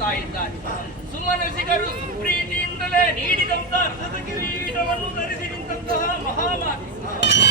ಮಾಡುತ್ತಾ ಇದ್ದಾರೆ. ಸುಮನಸಿಗರು ಪ್ರೀತಿಯಿಂದಲೇ ನೀಡಿದಂತ ರಥದ ಕಿರೀಟವನ್ನು ಧರಿಸಿ ನಿಂತಹ ಮಹಾಮಾತೆ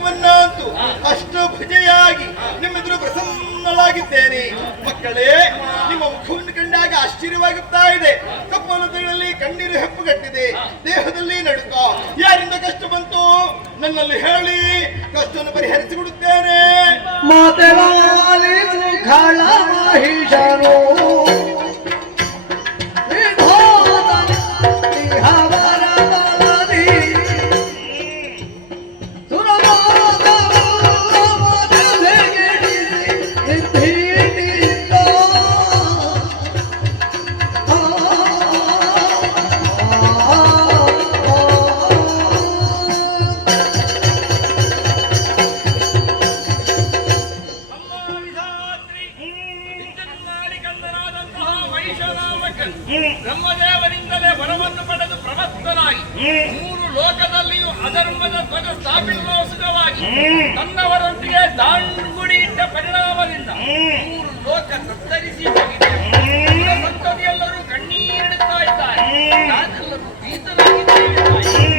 ನಾರೀ ಅಷ್ಟು ಅಷ್ಟಭುಜೆಯಾಗಿ ನಿಮ್ಮೆದುರು ಪ್ರಸನ್ನಳಾಗಿದ್ದೇನೆ ಮಕ್ಕಳೇ, ನಿಮ್ಮ ಮುಖವನ್ನು ಕಂಡಾಗ ಆಶ್ಚರ್ಯವಾಗುತ್ತಾ ಇದೆ. ಕಪ್ಪಲತೆಗಳಲ್ಲಿ ಕಣ್ಣೀರು ಹೆಪ್ಪುಗಟ್ಟಿದೆ. ದೇಹದಲ್ಲಿ ನಡುಕ. ಯಾರಿಂದ ಕಷ್ಟ ಬಂತು? ನನ್ನಲ್ಲಿ ಹೇಳಿ. ಕಷ್ಟವನ್ನು ಪರಿಹರಿಸಿಕೊಡುತ್ತೇನೆ. ಮಾತೆವಾಲಿ ಲೋಕದಲ್ಲಿಯೂ ಅಧರ್ಮದ ಧ್ವಜ ಸ್ಥಾಪಿಸುವಾಗಿ ತನ್ನವರೊಂದಿಗೆ ದಾಂಡುಗುಡಿ ಇಟ್ಟ ಪರಿಣಾಮದಿಂದ ಮೂರು ಲೋಕ ತತ್ತರಿಸಿ ಸಂತತಿಯೆಲ್ಲರೂ ಕಣ್ಣೀರಿಡುತ್ತಾ ಇದ್ದಾರೆ. ನಾನೆಲ್ಲರೂ ಭೀತನಾಗಿದ್ದೇವೆ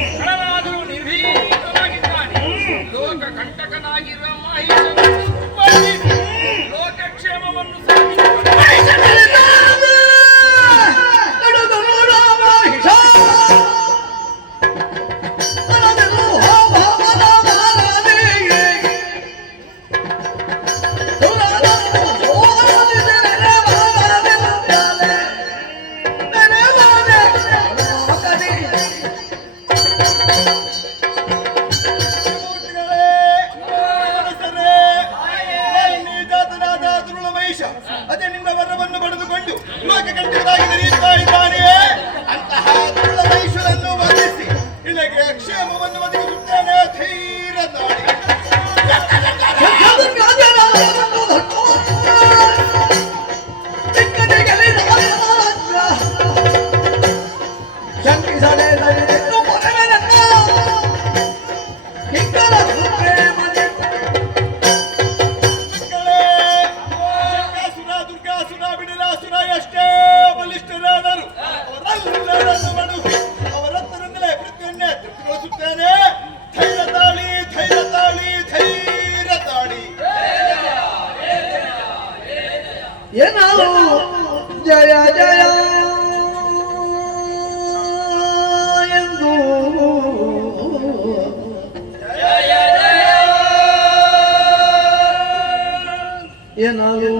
ಎನ್ನಲು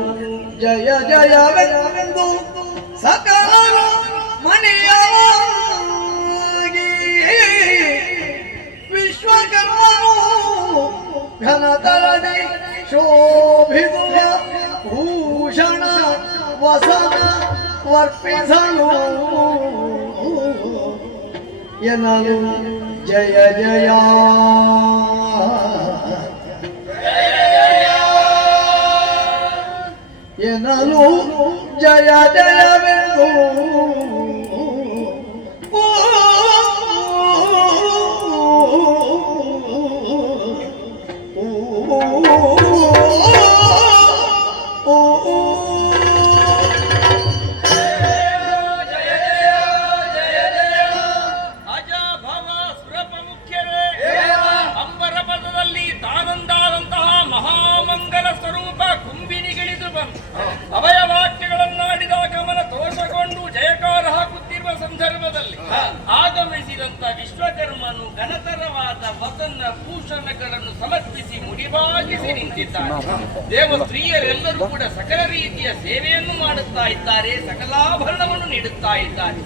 ಜಯ ಜಯವೆಂದು ಸಕಲ ಮನೆಯಾಗಿ ವಿಶ್ವಕರ್ಮನು ಘನತರದಿ ಶೋಭಿಸುವ ಭೂಷಣ ವಸನ ವರ್ಪಿಸಲು ಎನ್ನಲು ಜಯ ಜಯ ಎನ್ನಲು ಜಯ ಜಯವೆಂದು ನಿಂತಿದ್ದಾನೆ ದೇವ ಸ್ತ್ರೀಯರೆಲ್ಲರೂ ಕೂಡ ಸಕಲ ರೀತಿಯ ಸೇವೆಯನ್ನು ಮಾಡುತ್ತಾ ಇದ್ದಾರೆ ಸಕಲಾಭರಣವನ್ನು ನೀಡುತ್ತಾ ಇದ್ದಾರೆ.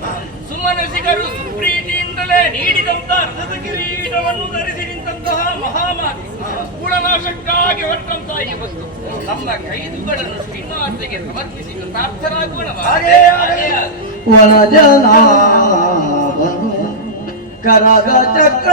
ಸುಮನಸಿಗರು ಸುಪ್ರೀತಿಯಿಂದಲೇ ನೀಡಿದಂತ ರಥದ ಕಿರೀಟವನ್ನು ಧರಿಸಿ ನಿಂತಹ ಮಹಾಮಾತಿ ಕೂಡನಾಶಕ್ಕಾಗಿ ಹೊರಟಂತ ಈ ವಸ್ತು. ನಮ್ಮ ಕೈದುಗಳನ್ನು ಶ್ರೀಮಾತೆಗೆ ಸಮರ್ಪಿಸಿ ಕೃತಾರ್ಥರಾಗೋಣ ಕರಗ ಕರದ ಚಕ್ರ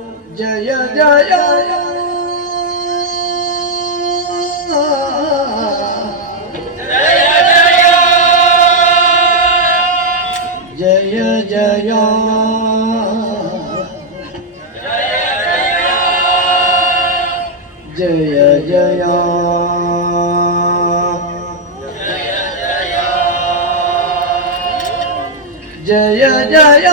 જય જય જય જય જય જય जय जय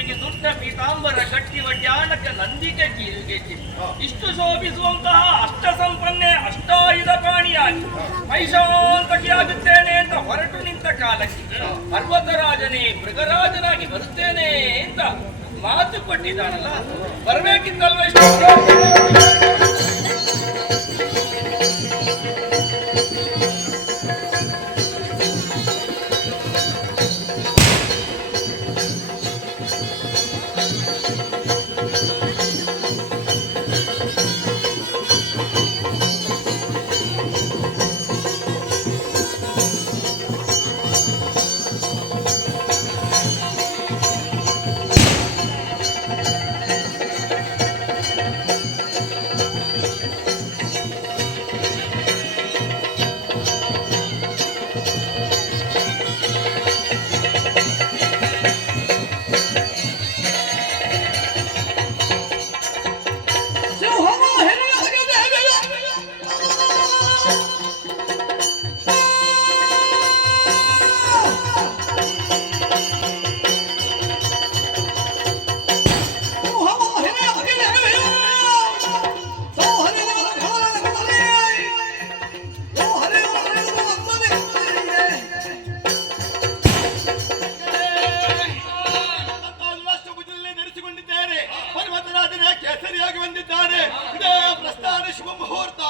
ಕುಪಸಭೆಗೆ ದುಡ್ಡ ಪೀತಾಂಬರ ಕಟ್ಟಿ ವಡ್ಯಾಣಕ ನಂದಿಕೆ ಕೀಲ್ಗೆ ಇಷ್ಟು ಶೋಭಿಸುವಂತಹ ಅಷ್ಟ ಸಂಪನ್ನೆ, ಅಷ್ಟಾಯುಧ ಪ್ರಾಣಿಯಾಗಿ ಮೈಶಾಂತಕಿಯಾಗುತ್ತೇನೆ ಅಂತ ಹೊರಟು ನಿಂತ ಕಾಲಕ್ಕೆ ಪರ್ವತರಾಜನೇ, ಮೃಗರಾಜನಾಗಿ ಬರುತ್ತೇನೆ ಅಂತ ಮಾತು ಕೊಟ್ಟಿದ್ದಾನಲ್ಲ. ಬರಬೇಕಿತ್ತಲ್ವ ಇಷ್ಟು ಯುವರಾಜನ ದಿನ ಕೇಸರಿಯಾಗಿ ಬಂದಿದ್ದಾನೆ. ಇದೇ ಪ್ರಸ್ಥಾನ ಶುಭ ಮುಹೂರ್ತ